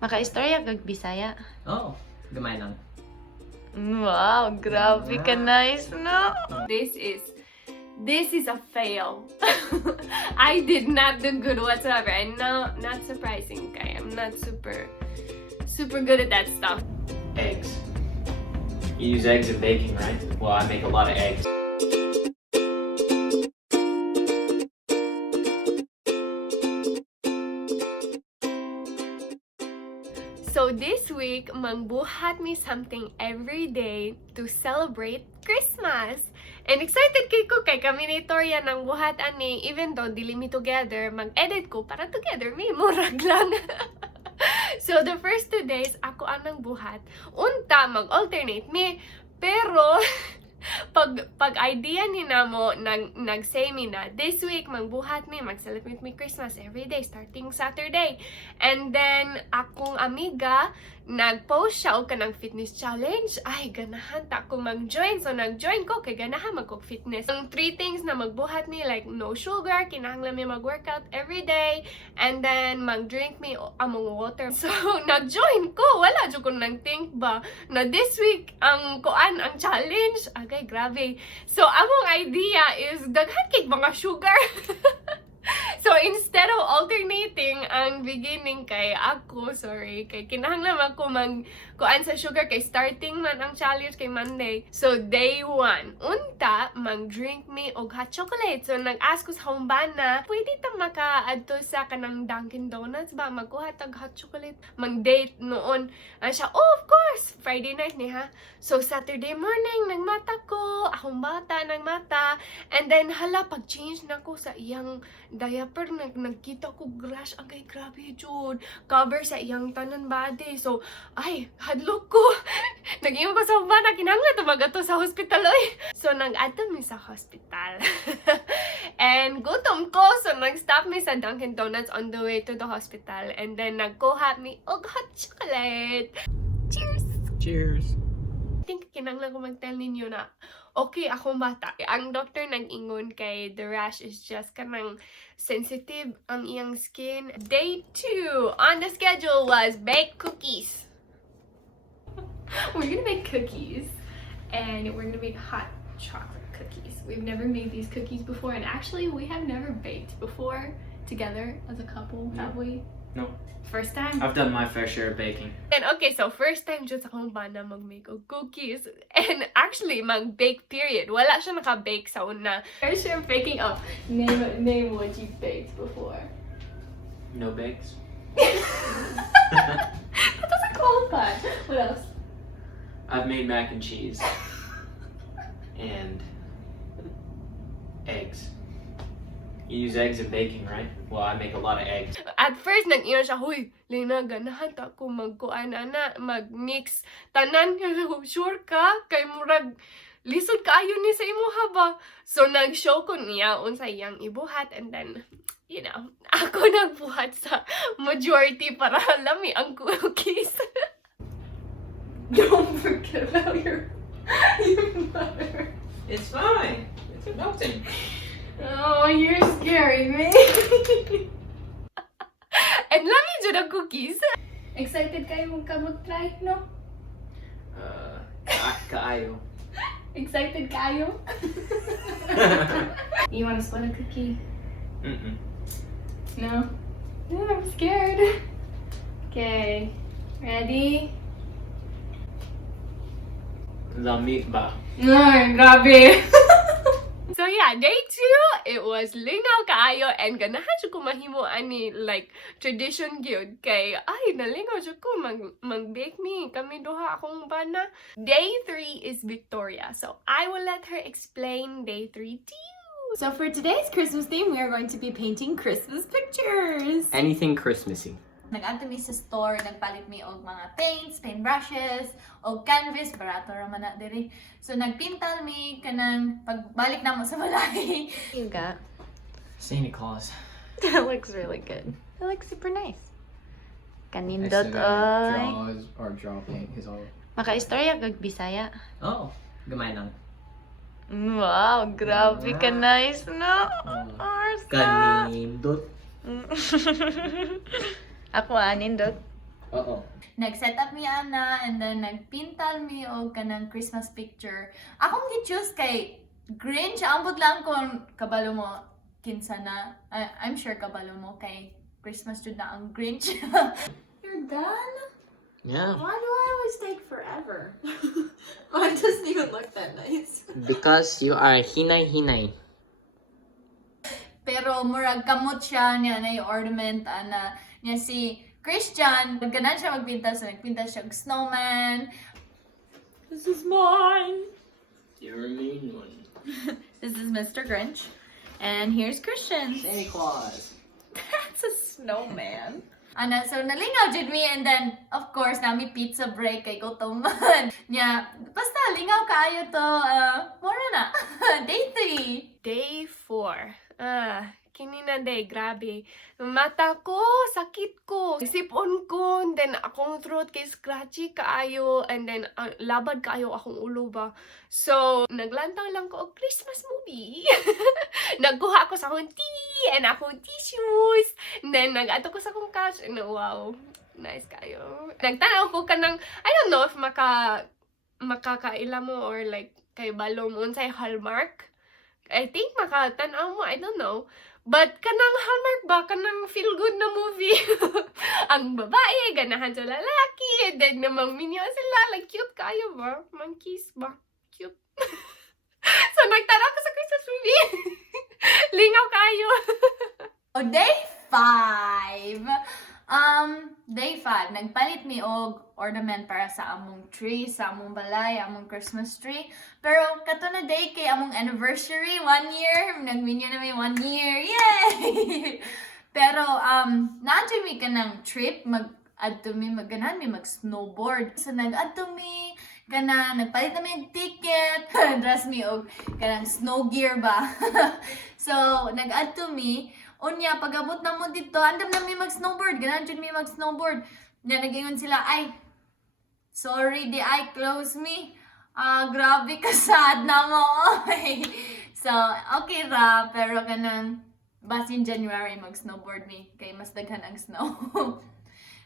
Makaistorya kag Bisaya. Oo, gamay lang. Wow, grabe ka nice, no? This is a fail. I did not do good whatsoever. And no, not surprising, okay? I'm not super good at that stuff. Eggs. You use eggs in baking, right? Well, I make a lot of eggs. So this week, magbuhat me something every day to celebrate Christmas. And excited kay kami ni Toria ng buhat ani, even though dili mi together, mag-edit ko para together mi murag lang. So the first 2 days, ako anang buhat. Unta, mag-alternate mi. Pero, pag idea ni namo, nag-say mi na, this week, magbuhat mi, mag-celebrate mi Christmas every day, starting Saturday. And then, akong amiga, nag-post siya o kanang fitness challenge. Ay, ganahan ta ako mag-join. So, nag-join ko, kay ganahan mag-fitness. Ang 3 things na magbuhat mi, like, no sugar, kinahanglan mi mag-workout every day, and then, mag-drink mi among water. So, nag-join ko. Wala dyan ko nang-think ba na this week, ang challenge. Agay, grabe. So, among idea is, daghan kay mga sugar. So, instead of alternating ang beginning kay kinahanglan ako kuan sa sugar kay starting man ang challenge kay Monday. So, day 1, unta, mag-drink me og hot chocolate. So, nag-ask ko sa humbana, pwede ta maka-adto sa kanang Dunkin Donuts ba? Magkuha tag hot chocolate. Mag-date noon. Ano siya, oh, of course! Friday night ni ha. So, Saturday morning, nagmata ko. Akong bata, nagmata. And then, hala, pag-change na ko sa iyang diaper, nagkita ko grash. Agay, grabe, Jud. Cover sa iyang tanan body. So, ay, hadlok ko. Nag-iwan ko sa humbana, kinanglan tumagato sa hospital, oy. So, nag-ato mi sa hospital. And gutom ko, so nag-stop mi sa Dunkin Donuts on the way to the hospital. And then, nagkuha mi og hot chocolate. Cheers! Cheers! I think kinanglan ko mag-tell ninyo na okay akong bata. Ang doctor nag-ingon kay the rash is just kanang sensitive ang iyang skin. Day 2 on the schedule was bake cookies. We're gonna make cookies and we're gonna make hot chocolate cookies. We've never made these cookies before, and actually we have never baked before together as a couple, have we? No. First time? I've done my fair share of baking. And okay, so first time dyan sa akong bana mag-make og cookies. And actually, mag-bake period. Wala siya naka-bake sa una. Fair share of baking. Oh, name what you baked before. No bakes. That doesn't qualify. What else? I've made mac and cheese. And eggs. You use eggs in baking, right? Well, I make a lot of eggs. At first, nag-iwan siya, huy, Lena, ganahan ta ko mag-kuan, mag-mix. Tanan, sure ka? Kay murag, lisod kaayo ni sa imo haba. So, nag-show ko niya unsa iyang ibuhat, and then, you know, ako nagbuhat sa majority para lami ang cookies. Don't forget about your mother. It's fine. It's melting. Oh, you're scaring me. And lami dyan ang cookies. Excited kayo mag-try, no? Kaayo. Excited kayo? You want to split a cookie? Mm-mm. No? Oh, I'm scared. Okay. Ready? Lamit ba? Ay, grabe. So yeah, day 2, it was lingaw kaayo and ganahan siya ko mahimo ani like tradition gyud kay ay nalingaw siya ko mag-bake me kami duha akong bana. Day 3 is Victoria, so I will let her explain day 3 to you. So for today's Christmas theme, we are going to be painting Christmas pictures. Anything Christmassy. Nag-adto mi sa store, nagpalit mi og mga paints, paintbrushes, og canvas, barato ra man na diri. So nagpintal mi kanang pagbalik na mo sa balay. You got? Santa Claus. That looks really good. It looks super nice. Kanindot Draws or draw paint is all. Makaistorya kag Bisaya. Oh, gamay lang. Wow, grabe ka nice, no? Arsa. Kanindot. Ako anindot. Uh-oh. Nag-set up mi ana and then nagpintal mi og kanang Christmas picture. Akong gi-choose kay Grinch. Ambot lang kung kabalo mo kinsa na. I'm sure kabalo mo kay Christmas jud na ang Grinch. You're done? Yeah. Why do I always take forever? Mine doesn't even look that nice. Because you are hinay-hinay. Pero murag kamot siya niya na yung ornament ana niya si Christian. Ganan siya magpinta, so nagpinta siya og snowman. This is mine. You're a mean one. This is Mr. Grinch. And here's Christian. Santa Claus. That's a snowman. Ana, so nalingaw jud mi and then of course nami pizza break kay gutom man. Nya, basta lingaw kaayo to. Morena. Day 3. Day 4. Kini na day, grabe. Mata ko, sakit ko. Sipon ko, and then akong throat kay scratchy kaayo, and then labad kaayo akong ulo ba. So, naglantang lang ko og Christmas movie. Nagkuha ko sa akong tea and akong tissues. And then nag-ato ko sa akong couch. And wow, nice kayo. Nagtanaw ko kanang, I don't know if makakaila mo or like kay balo mo unsay Hallmark. I think makatanaw mo, I don't know. But kanang Hallmark ba, kanang feel-good na movie. Ang babae, ganahan sa lalaki, and then namang minyo sila, like cute kayo ba? Monkeys ba? Cute. So nagtanaw ko sa Christmas movie. Lingaw kayo. O day 5. Day 5, nagpalit mi og ornament para sa among tree, sa among balay, among Christmas tree. Pero kato na day kay among anniversary, 1 year. Nagminyo na may 1 year. Yay! Pero naadto mi kanang trip, mag-adto mi magganan mi mag-snowboard. So nag-adto mi kanang nagpalit na mi og ticket, dress mi og kanang snow gear ba. So nag-adto mi. Unya, pag-abot na mo dito, andam na mi mag-snowboard. Ganan dyan mi mag-snowboard. Nga, nag-ingon sila, ay, sorry, di ay close me. Grabe ka sad na mo. So, okay ra, pero kanang, bas in January mag-snowboard mi. Kay mas daghan ang snow.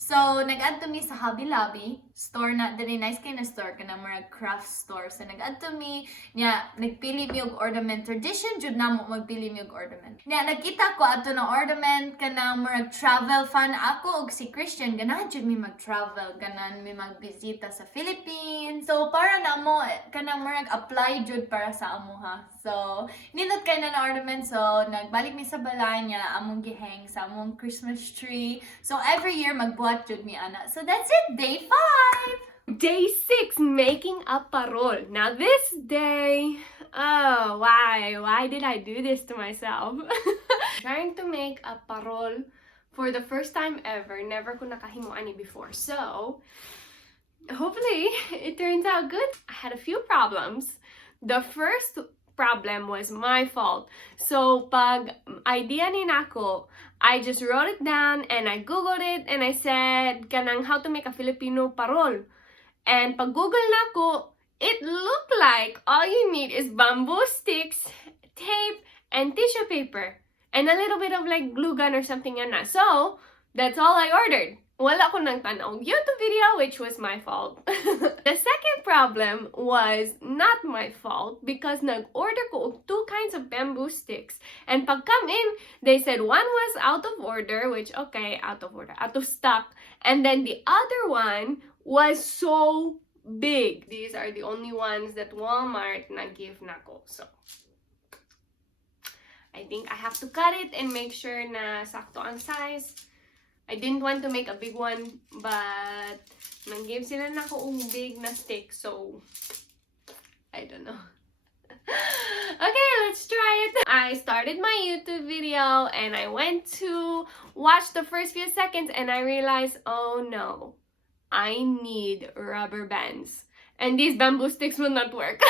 So, nag-add to mi sa Hobby Lobby. Store na, dali nice kayo na store ka na mga craft store. So, nag-add to mi, niya, nagpili mi og ornament. Tradition, jud na mo magpili mi og ornament. Niya, nakita ko ato na ornament ka na mga travel fan ako og si Christian. Ganahan jud mi mag-travel. Ganan mi magbisita sa Philippines. So, para na mo, ka na mga apply jud para sa amo ha. So, nindot kayo na ornament. So, nagbalik mi sa balay niya, among gihang sa among Christmas tree. So, every year, magbuhat jud mi ana. So, that's it. Day 5! Day 6, making a parol. Now this day, oh, why did I do this to myself? Trying to make a parol for the first time ever. Never ko nakahimo ani before. So, hopefully, it turns out good. I had a few problems. The first problem was my fault. So, pag idea ni nako, I just wrote it down and I googled it and I said, kanang how to make a Filipino parol. And pag Google nako, it looked like all you need is bamboo sticks, tape, and tissue paper. And a little bit of like glue gun or something yan na. So, that's all I ordered. Wala ko nang tanong YouTube video, which was my fault. The second problem was not my fault because nag-order ko og 2 kinds of bamboo sticks. And pag come in, they said one was out of order, which okay, out of stock. And then the other one was so big. These are the only ones that Walmart na-give nako. So, I think I have to cut it and make sure na sakto ang size. I didn't want to make a big one, but nang-give sila na ko ang big na stick, so I don't know. Okay, let's try it. I started my YouTube video and I went to watch the first few seconds and I realized, oh no, I need rubber bands. And these bamboo sticks will not work.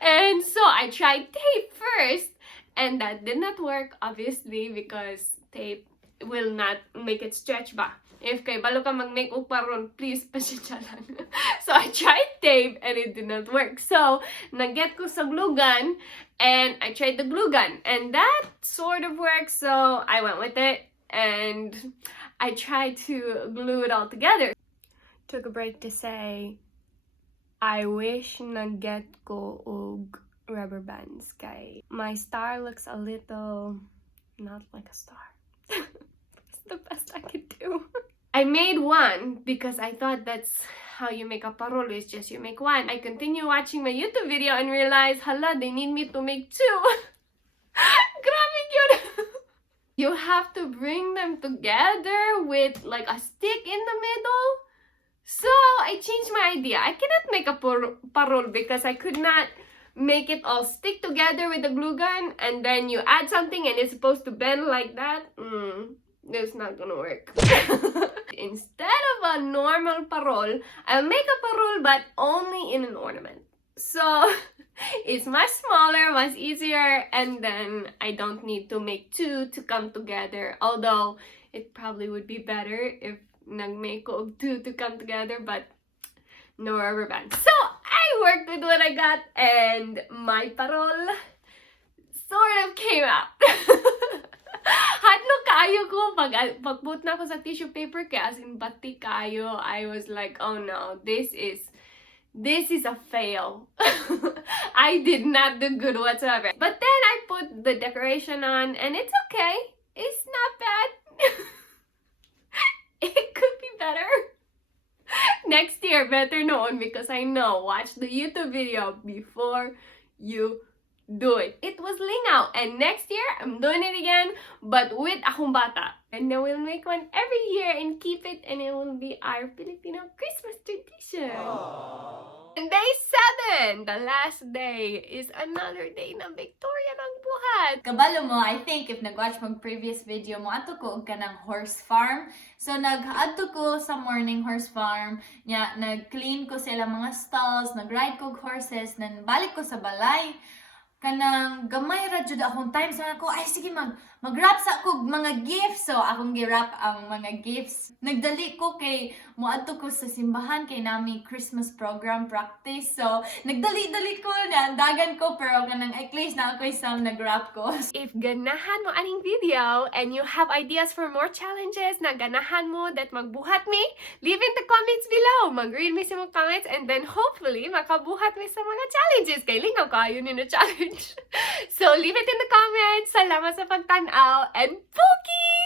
And so I tried tape first and that did not work, obviously, because tape will not make it stretch ba. If kay balo ka mag-make og paron, please pasensya lang. So I tried tape and it did not work. So nag-get ko sa glue gun and I tried the glue gun and that sort of works. So I went with it and I tried to glue it all together. Took a break to say, I wish nag-get ko og rubber bands kay my star looks a little not like a star. It's the best I could do. I made one because I thought that's how you make a parol, is just you make one. I continue watching my YouTube video and realized, hala, they need me to make two. Grabe yun. You have to bring them together with like a stick in the middle. So I changed my idea. I cannot make a parol because I could not make it all stick together with the glue gun and then you add something and it's supposed to bend like that. That's not gonna work. Instead of a normal parol, I'll make a parol but only in an ornament. So it's much smaller, much easier, and then I don't need to make two to come together. Although it probably would be better if nagmake ko og two to come together, but no rubber band. So I worked with what I got and my parol sort of came out. Hadlo kayo ko pagput na ko sa tissue paper kaya as in bati kayo. I was like, oh no, this is a fail. I did not do good whatsoever. But then I put the decoration on and it's okay. It's not bad. It could be better. Next year, better known because I know. Watch the YouTube video before you do it. It was lingaw. And next year, I'm doing it again, but with akong bata. And then we'll make one every year and keep it, and it will be our Filipino Christmas tradition. And day 7, the last day, is another day ng Victoria ng buhat. Kabalo mo, I think if nag-watch mong previous video mo, ato ko og kanang horse farm. So nag-adto ko sa morning horse farm, nya nag-clean ko sila mga stalls, nag-ride ko og horses, then balik ko sa balay. Kanang gamay ra jud akong time sa ako, ay sige mag-wrap sa ako mga gifts. So akong gi-wrap ang mga gifts. Nagdali ko kay moadto ko sa simbahan kay nami Christmas program practice. So nagdali-dali ko na dagan ko pero kanang at least na ako isang nag-wrap ko. If ganahan mo aning video and you have ideas for more challenges na ganahan mo that magbuhat mi, leave in the comments below. Mag-read mi sa mga comments and then hopefully makabuhat mi sa mga challenges. Kay lingaw kayo ni na challenge. So leave it in the comments. Salamat sa pagtanaw and Pookie!